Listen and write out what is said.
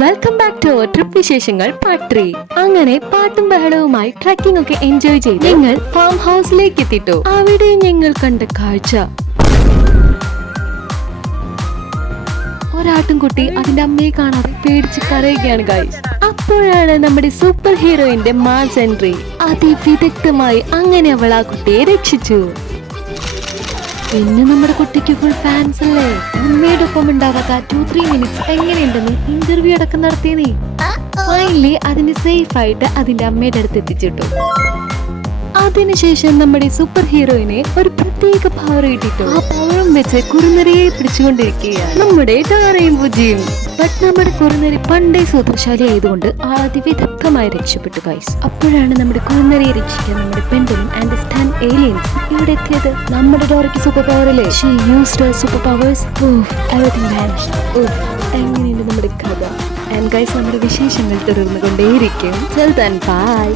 Welcome back to trip വിശേഷങ്ങൾ part 3. അങ്ങനെ പാട്ടും ബഹളവുമായി ട്രക്കിംഗ് ഒക്കെ എൻജോയ് ചെയ്ത് ഞങ്ങൾ ഫാം ഹൗസിലേക്ക് എത്തിട്ടു. അവിടെ ഞങ്ങൾ കണ്ട കാഴ്ച, ഒരാട്ടുംകുട്ടി അതിന്റെ അമ്മയെ കാണാതെ പേടിച്ച് കരയുകയാണ് ഗൈസ്. അപ്പോഴാണ് നമ്മുടെ സൂപ്പർ ഹീറോയിന്റെ മാസ് എൻട്രി. അതിവിദഗ്ധമായി അങ്ങനെ അവൾ ആ കുട്ടിയെ രക്ഷിച്ചു. പിന്നെ നമ്മുടെ കുട്ടിക്ക് ഫുൾ ഫാൻസ് അല്ലേ. അമ്മയുടെ ഒപ്പം ഉണ്ടാവാത്ത 2-3 മിനിറ്റ്സ് എങ്ങനെയുണ്ടെന്ന് ഇന്റർവ്യൂ അടക്കം നടത്തിയേ. ഫൈനലി അതിന് സേഫ് ആയിട്ട് അതിന്റെ അമ്മയുടെ അടുത്ത് എത്തിച്ചിട്ടു. അതിനുശേഷം നമ്മുടെ സൂപ്പർ ഹീറോയിനെ ഒരു പ്രത്യേക പവർ കിട്ടിട്ടു. ആ പവറും വെച്ച് കുറുനരിയെ പിടിച്ചുകൊണ്ടിരിക്കുകയാണ് നമ്മുടെ ഡോറയും ബുജിയും. ബട്ട് നമ്മുടെ കുറുനരി പണ്ടേ സൂത്രശാലി ആയതുകൊണ്ട് അതിവിദഗ്ധമായി രക്ഷപ്പെട്ടു ഗൈസ്. അപ്പോഴാണ് നമ്മുടെ കുറുനരിയെ രക്ഷിക്കാൻ നമ്മുടെ പെൻഡലും ആൻഡ് സ്റ്റാൻ ഏലിയൻസ് ഇവിടെ എത്തിയത്. നമ്മുടെ ഡോറയ്ക്ക് സൂപ്പർ പവർ അല്ലേ. She used Har super powers. Everything vanished. എങ്ങനെയുണ്ട് നമ്മുടെ കഥ? ആൻഡ് ഗൈസ്, നമ്മുടെ വിശേഷങ്ങൾ തുടർന്നുകൊണ്ടേയിരിക്കും. Till then, bye.